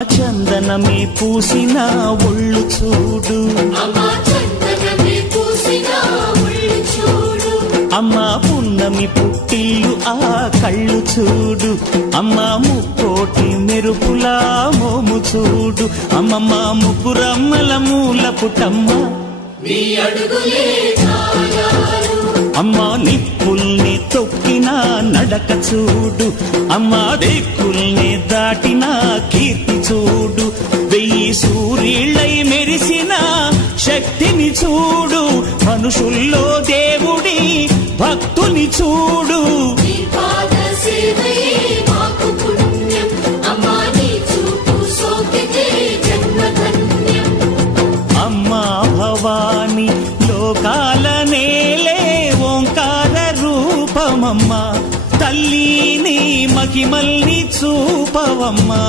చందనమే పూసిన ఒళ్ళు చూడు, అమ్మా పున్నమి పుట్టిల్లు ఆ కళ్ళు చూడు, అమ్మా ముక్కోటి మెరుపులా మోము చూడు, అమ్మమ్మ ముగ్గురమ్మల మూల పుట్టమ్మ అమ్మా నిప్పుల్ని తొక్కిన నడక చూడు, అమ్మా దిక్కుల్ని దాటిన కీర్తి చూడు, 1000 సూర్యుళ్ళై మెరిసిన శక్తిని చూడు, మనుషుల్లో దేవుడి భక్తుని చూడు. అమ్మా భవాని లోకాల నేలే ఓంకార రూపమమ్మా, తల్లి నీ మహిమల్ని చూపవమ్మా.